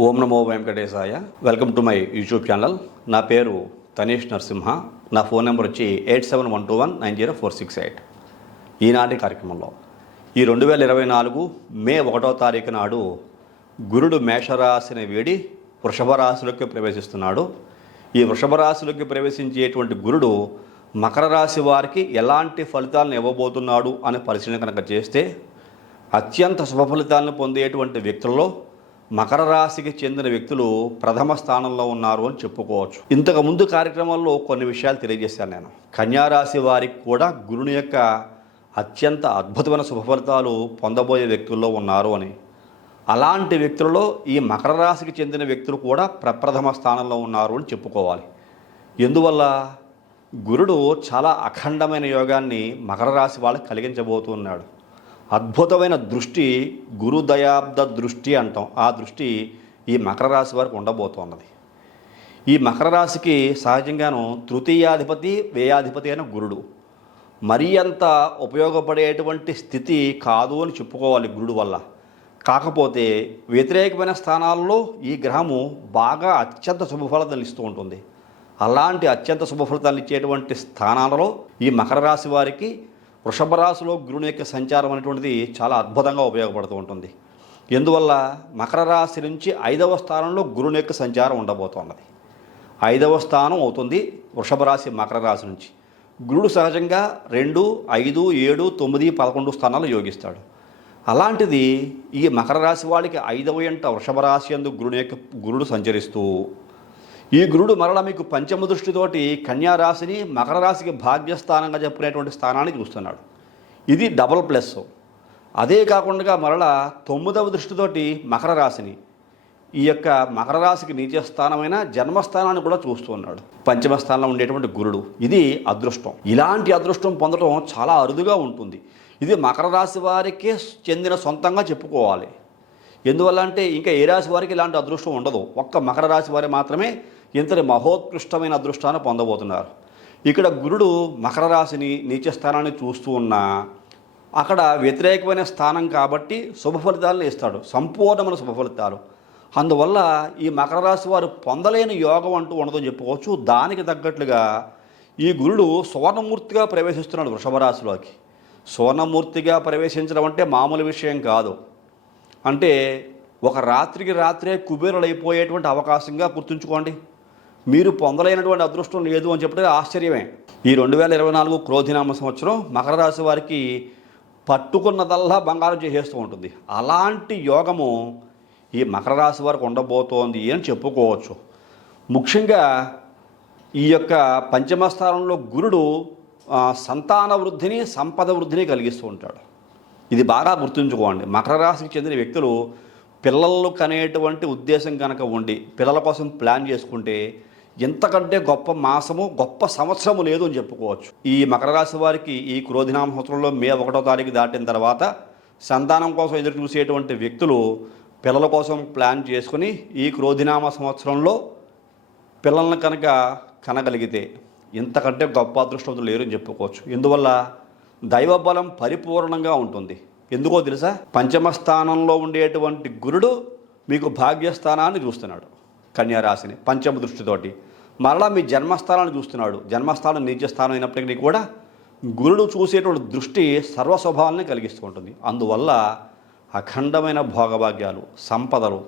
Om Namo Venkatesaya. Welcome to my YouTube channel. నా పేరు తనీష్ నరసింహ. నా ఫోన్ నెంబర్ వచ్చి 8712190468. ఈనాటి కార్యక్రమంలో ఈ 2024 మే 1వ తారీఖు నాడు గురుడు మేషరాశిని వీడి వృషభ రాశిలోకి ప్రవేశిస్తున్నాడు. ఈ వృషభ రాశిలోకి ప్రవేశించేటువంటి గురుడు మకర రాశి వారికి ఎలాంటి ఫలితాలను ఇవ్వబోతున్నాడు అనే పరిశీలన కనుక చేస్తే అత్యంత శుభ ఫలితాలను పొందేటువంటి వ్యక్తుల్లో మకర రాశికి చెందిన వ్యక్తులు ప్రథమ స్థానంలో ఉన్నారు అని చెప్పుకోవచ్చు. ఇంతకుముందు కార్యక్రమంలో కొన్ని విషయాలు తెలియజేశాను నేను. కన్యారాశి వారికి కూడా గురుని యొక్క అత్యంత అద్భుతమైన శుభ ఫలితాలు పొందబోయే వ్యక్తుల్లో ఉన్నారు అని. అలాంటి వ్యక్తులలో ఈ మకర రాశికి చెందిన వ్యక్తులు కూడా ప్రప్రథమ స్థానంలో ఉన్నారు అని చెప్పుకోవాలి. ఎందువల్ల గురుడు చాలా అఖండమైన యోగాన్ని మకర రాశి వాళ్ళకి కలిగించబోతున్నాడు. అద్భుతమైన దృష్టి, గురుదయాబ్ద దృష్టి అంటాం. ఆ దృష్టి ఈ మకర రాశి వారికి ఉండబోతున్నది. ఈ మకర రాశికి సహజంగాను తృతీయాధిపతి వ్యయాధిపతి అయిన గురుడు. మరీ అంత ఉపయోగపడేటువంటి స్థితి కాదు అని చెప్పుకోవాలి గురుడు వల్ల. కాకపోతే వ్యతిరేకమైన స్థానాల్లో ఈ గ్రహము బాగా అత్యంత శుభఫలితాలు ఇస్తూ ఉంటుంది. అలాంటి అత్యంత శుభఫలితాలు ఇచ్చేటువంటి స్థానాలలో ఈ మకర రాశి వారికి వృషభ రాశిలో గురుని యొక్క సంచారం అనేటువంటిది చాలా అద్భుతంగా ఉపయోగపడుతూ ఉంటుంది. ఎందువల్ల మకర రాశి నుంచి 5వ స్థానంలో గురుని యొక్క సంచారం ఉండబోతున్నది. 5వ స్థానం అవుతుంది వృషభ రాశి మకర రాశి నుంచి. గురుడు సహజంగా 2, 5, 7, 9, 11 స్థానాలు యోగిస్తాడు. అలాంటిది ఈ మకర రాశి వాళ్ళకి 5వ ఎంట వృషభ రాశి యందు గురుడు సంచరిస్తూ ఈ గురుడు మరలా మీకు పంచమ దృష్టితోటి కన్యా రాశిని మకర రాశికి భాగ్యస్థానంగా చెప్పుకునేటువంటి స్థానాన్ని చూస్తున్నాడు. ఇది డబుల్ ప్లస్. అదే కాకుండా మరలా 9వ దృష్టితోటి మకర రాశిని, ఈ యొక్క మకర రాశికి నీచ స్థానమైన జన్మస్థానాన్ని కూడా చూస్తున్నాడు. పంచమ స్థానంలో ఉండేటువంటి గురుడు. ఇది అదృష్టం. ఇలాంటి అదృష్టం పొందడం చాలా అరుదుగా ఉంటుంది. ఇది మకర రాశి వారికే చెందిన సొంతంగా చెప్పుకోవాలి. ఎందువల్ల అంటే ఇంకా ఏ రాశి వారికి ఇలాంటి అదృష్టం ఉండదు. ఒక్క మకర రాశి వారి మాత్రమే ఇంతటి మహోత్కృష్టమైన అదృష్టాన్ని పొందబోతున్నారు. ఇక్కడ గురుడు మకర రాశిని నీచ స్థానాన్ని చూస్తూ ఉన్నా అక్కడ వ్యతిరేకమైన స్థానం కాబట్టి శుభ ఫలితాలను ఇస్తాడు, సంపూర్ణమైన శుభ ఫలితాలు. అందువల్ల ఈ మకర రాశి వారు పొందలేని యోగం అంటూ ఉండదని చెప్పుకోవచ్చు. దానికి తగ్గట్లుగా ఈ గురుడు సువర్ణమూర్తిగా ప్రవేశిస్తున్నాడు వృషభ రాశిలోకి. సువర్ణమూర్తిగా ప్రవేశించడం అంటే మామూలు విషయం కాదు. అంటే ఒక రాత్రికి రాత్రే కుబేరులైపోయేటువంటి అవకాశంగా గుర్తుంచుకోండి. మీరు పొందలేనటువంటి అదృష్టం లేదు అని చెప్పితే ఆశ్చర్యమే. ఈ 2024 క్రోధినామ సంవత్సరం మకర రాశి వారికి పట్టుకున్నదల్లా బంగారం చేసేస్తూ ఉంటుంది. అలాంటి యోగము ఈ మకర రాశి వారికి ఉండబోతోంది అని చెప్పుకోవచ్చు. ముఖ్యంగా ఈ యొక్క పంచమ స్థానంలో గురుడు సంతాన వృద్ధిని, సంపద వృద్ధిని కలిగిస్తూ ఉంటాడు. ఇది బాగా గుర్తుంచుకోండి. మకర రాశికి చెందిన వ్యక్తులు పిల్లలు కనేటువంటి ఉద్దేశం కనుక ఉండి పిల్లల కోసం ప్లాన్ చేసుకుంటే ఎంతకంటే గొప్ప మాసము, గొప్ప సంవత్సరము లేదు అని చెప్పుకోవచ్చు. ఈ మకర రాశి వారికి ఈ క్రోధినామ సంవత్సరంలో మే 1వ తారీఖు దాటిన తర్వాత సంతానం కోసం ఎదురు చూసేటువంటి వ్యక్తులు పిల్లల కోసం ప్లాన్ చేసుకుని ఈ క్రోధినామ సంవత్సరంలో పిల్లలను కనుక కనగలిగితే ఇంతకంటే గొప్ప అదృష్టవంతులు లేరు అని చెప్పుకోవచ్చు. ఎందువల్ల దైవబలం పరిపూర్ణంగా ఉంటుంది. ఎందుకో తెలుసా? పంచమ స్థానంలో ఉండేటువంటి గురుడు మీకు భాగ్యస్థానాన్ని చూస్తున్నాడు, కన్యారాశిని పంచమ దృష్టితోటి. మరలా మీ జన్మస్థానాన్ని చూస్తున్నాడు. జన్మస్థానం నీచ స్థానం అయినప్పటికీ కూడా గురుడు చూసేటువంటి దృష్టి సర్వస్వభావాన్ని కలిగిస్తూ ఉంటుంది. అందువల్ల అఖండమైన భోగభాగ్యాలు, సంపదలు,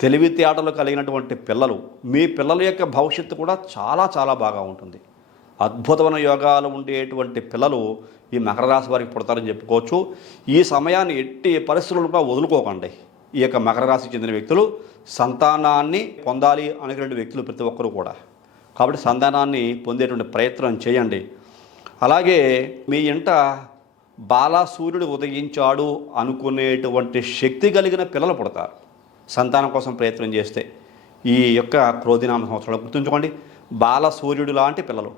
తెలివితేటలు కలిగినటువంటి పిల్లలు, మీ పిల్లల యొక్క భవిష్యత్తు కూడా చాలా చాలా బాగా ఉంటుంది. అద్భుతమైన యోగాలు ఉండేటువంటి పిల్లలు ఈ మకర రాశి వారికి పుడతారని చెప్పుకోవచ్చు. ఈ సమయాన్ని ఎట్టి పరిస్థితులను కూడా వదులుకోకండి. ఈ యొక్క మకర రాశికి చెందిన వ్యక్తులు సంతానాన్ని పొందాలి అనేటువంటి వ్యక్తులు ప్రతి ఒక్కరూ కూడా. కాబట్టి సంతానాన్ని పొందేటువంటి ప్రయత్నం చేయండి. అలాగే మీ ఇంట బాలసూర్యుడు ఉదయించాడు అనుకునేటువంటి శక్తి కలిగిన పిల్లలు పుడతారు సంతానం కోసం ప్రయత్నం చేస్తే. ఈ యొక్క క్రోధినామ సంవత్సరంలో గుర్తుంచుకోండి. బాలసూర్యుడు లాంటి పిల్లలు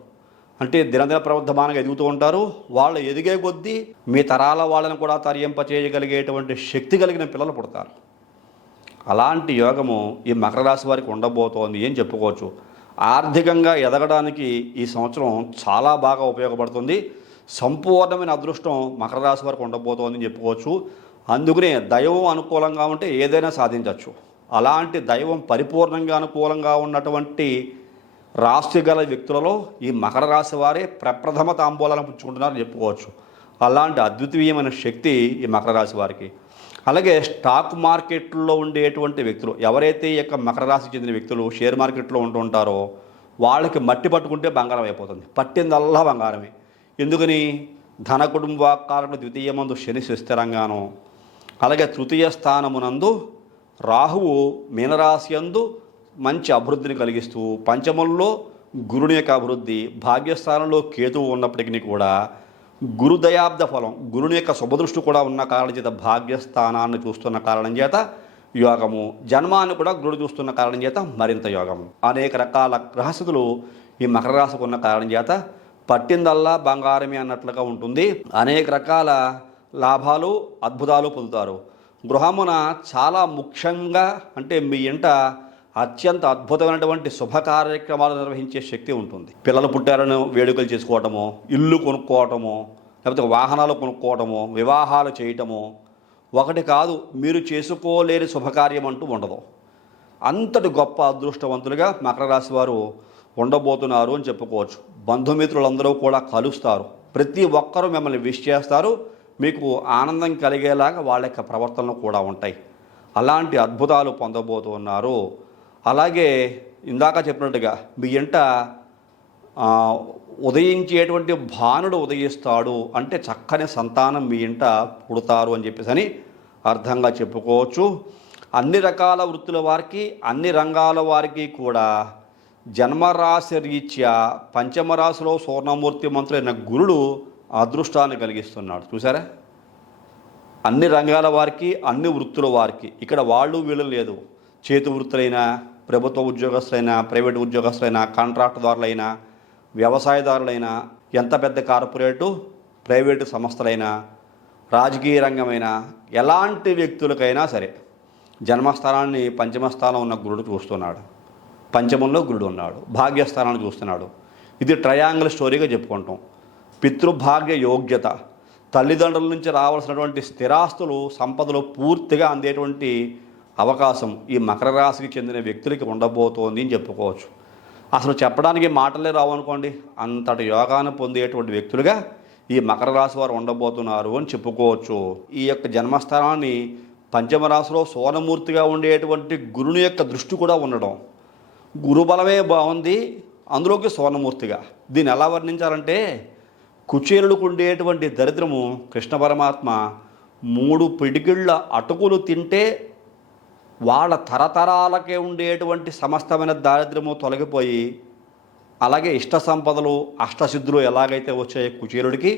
అంటే దినదిన ప్రవర్ధమానంగా ఎదుగుతూ ఉంటారు. వాళ్ళు ఎదిగే కొద్దీ మీ తరాల వాళ్ళని కూడా తరింపచేయగలిగేటువంటి శక్తి కలిగిన పిల్లలు పుడతారు. అలాంటి యోగము ఈ మకర రాశి వారికి ఉండబోతోంది అని చెప్పుకోవచ్చు. ఆర్థికంగా ఎదగడానికి ఈ సంవత్సరం చాలా బాగా ఉపయోగపడుతుంది. సంపూర్ణమైన అదృష్టం మకర రాశి వారికి ఉండబోతోందని చెప్పుకోవచ్చు. అందుకనే దైవం అనుకూలంగా ఉంటే ఏదైనా సాధించవచ్చు. అలాంటి దైవం పరిపూర్ణంగా అనుకూలంగా ఉన్నటువంటి రాశి గల వ్యక్తులలో ఈ మకర రాశి వారే ప్రప్రథమ తాంబూలాలను పుచ్చుకుంటున్నారని చెప్పుకోవచ్చు. అలాంటి అద్వితీయమైన శక్తి ఈ మకర రాశి వారికి. అలాగే స్టాక్ మార్కెట్లో ఉండేటువంటి వ్యక్తులు, ఎవరైతే ఈ యొక్క మకర రాశికి చెందిన వ్యక్తులు షేర్ మార్కెట్లో ఉంటుంటారో వాళ్ళకి మట్టి పట్టుకుంటే బంగారం అయిపోతుంది. పట్టిందల్లా బంగారమే. ఎందుకని? ధన కుటుంబకారకుడు ద్వితీయమందు శని సుస్థిరంగాను, అలాగే తృతీయ స్థానమునందు రాహువు మీనరాశి యందు మంచి అభివృద్ధిని కలిగిస్తూ, పంచమంలో గురుని యొక్క అభివృద్ధి, భాగ్యస్థానంలో కేతువు ఉన్నప్పటికీ కూడా గురుదయాబ్ద ఫలం, గురుని యొక్క శుభదృష్టి కూడా ఉన్న కారణం చేత, భాగ్యస్థానాన్ని చూస్తున్న కారణం చేత యోగము, జన్మాన్ని కూడా గురుడు చూస్తున్న కారణం చేత మరింత యోగము. అనేక రకాల గ్రహస్థితులు ఈ మకర రాశికి ఉన్న కారణం చేత పట్టిందల్లా బంగారమే అన్నట్లుగా ఉంటుంది. అనేక రకాల లాభాలు అద్భుతాలు పొందుతారు. గృహమున చాలా ముఖ్యంగా అంటే మీ ఇంట అత్యంత అద్భుతమైనటువంటి శుభ కార్యక్రమాలు నిర్వహించే శక్తి ఉంటుంది. పిల్లలు పుట్టారని వేడుకలు చేసుకోవటము, ఇల్లు కొనుక్కోవటము, లేకపోతే వాహనాలు కొనుక్కోవటము, వివాహాలు చేయటము, ఒకటి కాదు మీరు చేసుకోలేని శుభకార్యం అంటూ ఉండదు. అంతటి గొప్ప అదృష్టవంతులుగా మకర రాశి వారు ఉండబోతున్నారు అని చెప్పుకోవచ్చు. బంధుమిత్రులందరూ కూడా కలుస్తారు. ప్రతి ఒక్కరూ మిమ్మల్ని విష్ చేస్తారు. మీకు ఆనందం కలిగేలాగా వాళ్ళ యొక్క ప్రవర్తనలు కూడా ఉంటాయి. అలాంటి అద్భుతాలు పొందబోతున్నారు. అలాగే ఇందాక చెప్పినట్టుగా మీ ఇంట ఉదయించేటువంటి భానుడు ఉదయిస్తాడు అంటే చక్కని సంతానం మీ ఇంట పుడతారు అని చెప్పేసి అర్థంగా చెప్పుకోవచ్చు. అన్ని రకాల వృత్తుల వారికి, అన్ని రంగాల వారికి కూడా జన్మరాశి రీత్యా పంచమరాశిలో స్వర్ణమూర్తి మంత్రులైన గురుడు అదృష్టాన్ని కలిగిస్తున్నాడు. చూసారా? అన్ని రంగాల వారికి, అన్ని వృత్తుల వారికి, ఇక్కడ వాళ్ళు వీళ్ళు లేదు. చేతి వృత్తులైనా, ప్రభుత్వ ఉద్యోగస్తులైనా, ప్రైవేటు ఉద్యోగస్తులైనా, కాంట్రాక్టుదారులైనా, వ్యవసాయదారులైనా, ఎంత పెద్ద కార్పొరేటు ప్రైవేటు సంస్థలైనా, రాజకీయ రంగమైనా, ఎలాంటి వ్యక్తులకైనా సరే జన్మస్థానాన్ని పంచమస్థానం ఉన్న గురుడు చూస్తున్నాడు. పంచమంలో గురుడు ఉన్నాడు, భాగ్యస్థానాన్ని చూస్తున్నాడు. ఇది ట్రయాంగిల్ స్టోరీగా చెప్పుకుంటాం. పితృభాగ్య యోగ్యత, తల్లిదండ్రుల నుంచి రావాల్సినటువంటి స్థిరాస్తులు, సంపదలు పూర్తిగా అందేటువంటి అవకాశం ఈ మకర రాశికి చెందిన వ్యక్తులకి ఉండబోతోంది అని చెప్పుకోవచ్చు. అసలు చెప్పడానికి మాటలే రావనుకోండి, అంతటి యోగాన్ని పొందేటువంటి వ్యక్తులుగా ఈ మకర రాశి వారు ఉండబోతున్నారు అని చెప్పుకోవచ్చు. ఈ యొక్క జన్మస్థానాన్ని పంచమరాశిలో సోనమూర్తిగా ఉండేటువంటి గురుని యొక్క దృష్టి కూడా ఉండడం, గురుబలమే బాగుంది, అందులోకి సోనమూర్తిగా. దీన్ని ఎలా వర్ణించాలంటే, కుచేలుడికి ఉండేటువంటి దరిద్రము కృష్ణ పరమాత్మ 3 పిడికిళ్ళ అటుకులు తింటే వాళ్ళ తరతరాలకే ఉండేటువంటి సమస్తమైన దారిద్ర్యము తొలగిపోయి, అలాగే ఇష్ట సంపదలు, అష్టసిద్ధులు ఎలాగైతే వచ్చాయో కుచేలుడికి,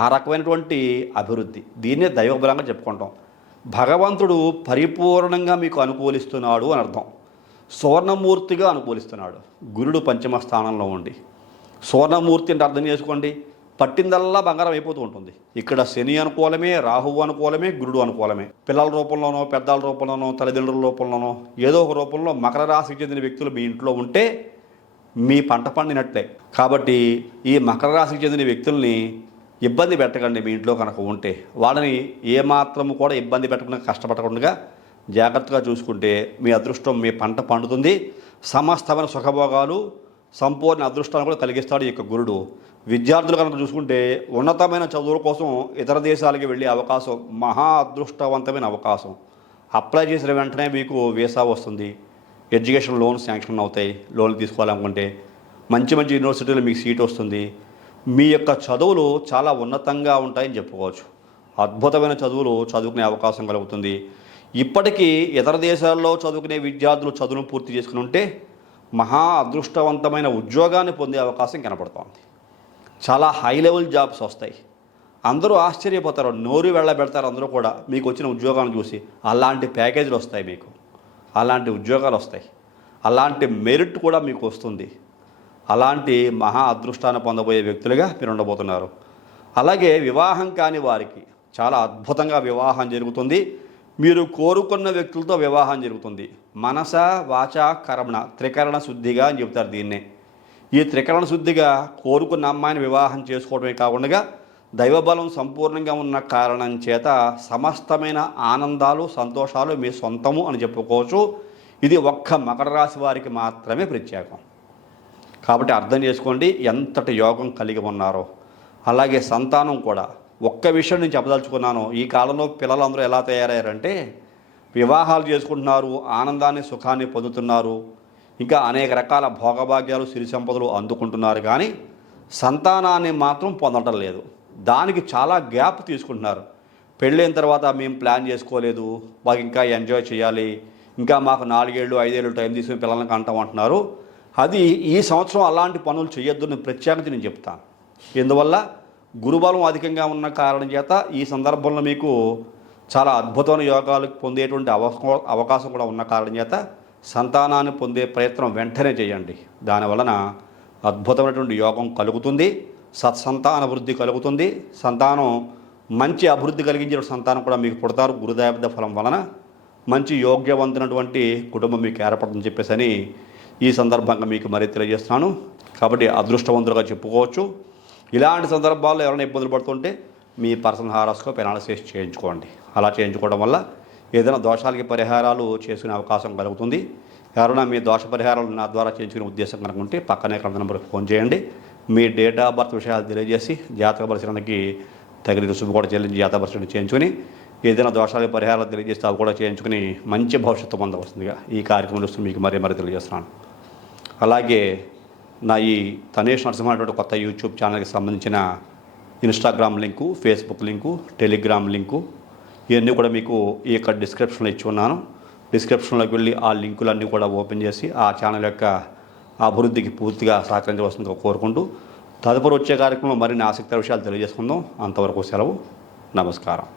ఆ రకమైనటువంటి అభివృద్ధి. దీన్నే దైవబలంగా చెప్పుకుంటాం. భగవంతుడు పరిపూర్ణంగా మీకు అనుకూలిస్తున్నాడు అని అర్థం. సువర్ణమూర్తిగా అనుకూలిస్తున్నాడు గురుడు పంచమ స్థానంలో ఉండి. సువర్ణమూర్తి అంటే అర్థం చేసుకోండి, పట్టిందల్లా బంగారం అయిపోతూ ఉంటుంది. ఇక్కడ శని అనుకూలమే, రాహువు అనుకూలమే, గురుడు అనుకూలమే. పిల్లల రూపంలోనో, పెద్దల రూపంలోనో, తల్లిదండ్రుల రూపంలోనో, ఏదో ఒక రూపంలో మకర రాశికి చెందిన వ్యక్తులు మీ ఇంట్లో ఉంటే మీ పంట పండినట్లే. కాబట్టి ఈ మకర రాశికి చెందిన వ్యక్తుల్ని ఇబ్బంది పెట్టకండి. మీ ఇంట్లో కనుక ఉంటే వాళ్ళని ఏమాత్రము కూడా ఇబ్బంది పెట్టకుండా, కష్టపడకుండా జాగ్రత్తగా చూసుకుంటే మీ అదృష్టం, మీ పంట పండుతుంది. సమస్తమైన సుఖభోగాలు, సంపూర్ణ అదృష్టాన్ని కూడా కలిగిస్తాడు ఈ యొక్క గురుడు. విద్యార్థులు కనుక చూసుకుంటే ఉన్నతమైన చదువుల కోసం ఇతర దేశాలకి వెళ్ళే అవకాశం, మహా అదృష్టవంతమైన అవకాశం. అప్లై చేసిన వెంటనే మీకు వీసా వస్తుంది, ఎడ్యుకేషన్ లోన్స్ శాంక్షన్ అవుతాయి. లోన్లు తీసుకోవాలనుకుంటే మంచి మంచి యూనివర్సిటీలో మీకు సీట్ వస్తుంది. మీ యొక్క చదువులు చాలా ఉన్నతంగా ఉంటాయని చెప్పుకోవచ్చు. అద్భుతమైన చదువులు చదువుకునే అవకాశం కలుగుతుంది. ఇప్పటికీ ఇతర దేశాల్లో చదువుకునే విద్యార్థులు చదువును పూర్తి చేసుకుని ఉంటే మహా అదృష్టవంతమైన ఉద్యోగాన్ని పొందే అవకాశం కనపడుతోంది. చాలా హై లెవెల్ జాబ్స్ వస్తాయి. అందరూ ఆశ్చర్యపోతారు, నోరు వెళ్ళబెడతారు అందరూ కూడా మీకు వచ్చిన ఉద్యోగాలను చూసి. అలాంటి ప్యాకేజీలు వస్తాయి మీకు, అలాంటి ఉద్యోగాలు వస్తాయి, అలాంటి మెరిట్ కూడా మీకు వస్తుంది. అలాంటి మహా అదృష్టాన్ని పొందబోయే వ్యక్తులుగా మీరు ఉండబోతున్నారు. అలాగే వివాహం కాని వారికి చాలా అద్భుతంగా వివాహం జరుగుతుంది. మీరు కోరుకున్న వ్యక్తులతో వివాహం జరుగుతుంది. మనస, వాచ, కర్మణ త్రికరణ శుద్ధిగా అని చెబుతారు దీన్నే. ఈ త్రికరణ శుద్ధిగా కోరుకున్న అమ్మాయిని వివాహం చేసుకోవడమే కాకుండా దైవబలం సంపూర్ణంగా ఉన్న కారణం చేత సమస్తమైన ఆనందాలు సంతోషాలు మీ సొంతము అని చెప్పుకోవచ్చు. ఇది ఒక్క మకర రాశి వారికి మాత్రమే ప్రత్యేకం. కాబట్టి అర్థం చేసుకోండి ఎంతటి యోగం కలిగి ఉన్నారో. అలాగే సంతానం కూడా ఒక్క విషయం నేను చెప్పదలుచుకున్నాను. ఈ కాలంలో పిల్లలందరూ ఎలా తయారయ్యారంటే వివాహాలు చేసుకుంటున్నారు, ఆనందాన్ని సుఖాన్ని పొందుతున్నారు, ఇంకా అనేక రకాల భోగభాగ్యాలు సిరి సంపదలు అందుకుంటున్నారు, కానీ సంతానాన్ని మాత్రం పొందడం లేదు. దానికి చాలా గ్యాప్ తీసుకుంటున్నారు. పెళ్ళైన తర్వాత మేము ప్లాన్ చేసుకోలేదు, మాకు ఇంకా ఎంజాయ్ చేయాలి, ఇంకా మాకు 4 ఏళ్ళు 5 ఏళ్ళు టైం తీసుకుని పిల్లల్ని కంటాం అంటున్నారు. అది ఈ సంవత్సరం అలాంటి పనులు చేయొద్దు నేను ప్రత్యేకంగా నేను చెప్తాను. ఎందువల్ల గురుబలం అధికంగా ఉన్న కారణం చేత ఈ సందర్భంలో మీకు చాలా అద్భుతమైన యోగాలు పొందేటువంటి అవకాశం కూడా ఉన్న కారణం చేత సంతానాన్ని పొందే ప్రయత్నం వెంటనే చేయండి. దానివలన అద్భుతమైనటువంటి యోగం కలుగుతుంది, సత్సంతాన వృద్ధి కలుగుతుంది, సంతానం మంచి అభివృద్ధి కలిగించిన సంతానం కూడా మీకు పుడతారు. గురుదైవ ఫలం వలన మంచి యోగ్యవంతమైనటువంటి కుటుంబం మీకు ఏర్పడుతుందని చెప్పేసి ఈ సందర్భంగా మీకు మరీ తెలియజేస్తున్నాను. కాబట్టి అదృష్టవంతులుగా చెప్పుకోవచ్చు. ఇలాంటి సందర్భాల్లో ఎవరైనా ఇబ్బందులు పడుతుంటే మీ పర్సనల్ హారోస్కోప్ అనాలిసిస్ చేయించుకోండి. అలా చేయించుకోవడం వల్ల ఏదైనా దోషాలకి పరిహారాలు చేసుకునే అవకాశం కలుగుతుంది. ఎవరైనా మీ దోష పరిహారాలు నా ద్వారా చేయించుకునే ఉద్దేశం కనుక ఉంటే పక్కనే క్రింద నెంబర్కి ఫోన్ చేయండి. మీ డేట్ ఆఫ్ బర్త్ విషయాలు తెలియజేసి జాతక పరిశీలనకి తగిన రుసుము కూడా చెల్లించి జాతక పరిశీలన చేయించుకుని ఏదైనా దోషాలకి పరిహారాలు తెలియజేస్తే అవి కూడా చేయించుకుని మంచి భవిష్యత్తు పొందవస్తుందిగా ఈ కార్యక్రమంలో మీకు మరీ తెలియజేస్తున్నాను. అలాగే నా ఈ తనేష్ నరసింహ అనేటువంటి కొత్త యూట్యూబ్ ఛానల్కి సంబంధించిన Instagram link, Facebook link, Telegram link ఇవన్నీ కూడా మీకు ఈ యొక్క డిస్క్రిప్షన్లో ఇచ్చి ఉన్నాను. డిస్క్రిప్షన్లోకి వెళ్ళి ఆ లింకులన్నీ కూడా ఓపెన్ చేసి ఆ ఛానల్ యొక్క అభివృద్ధికి పూర్తిగా సహకరించవలసిందిగా కోరుకుంటూ తదుపరి వచ్చే కార్యక్రమంలో మరిన్ని ఆసక్తికర విషయాలు తెలియజేసుకుందాం. అంతవరకు సెలవు. నమస్కారం.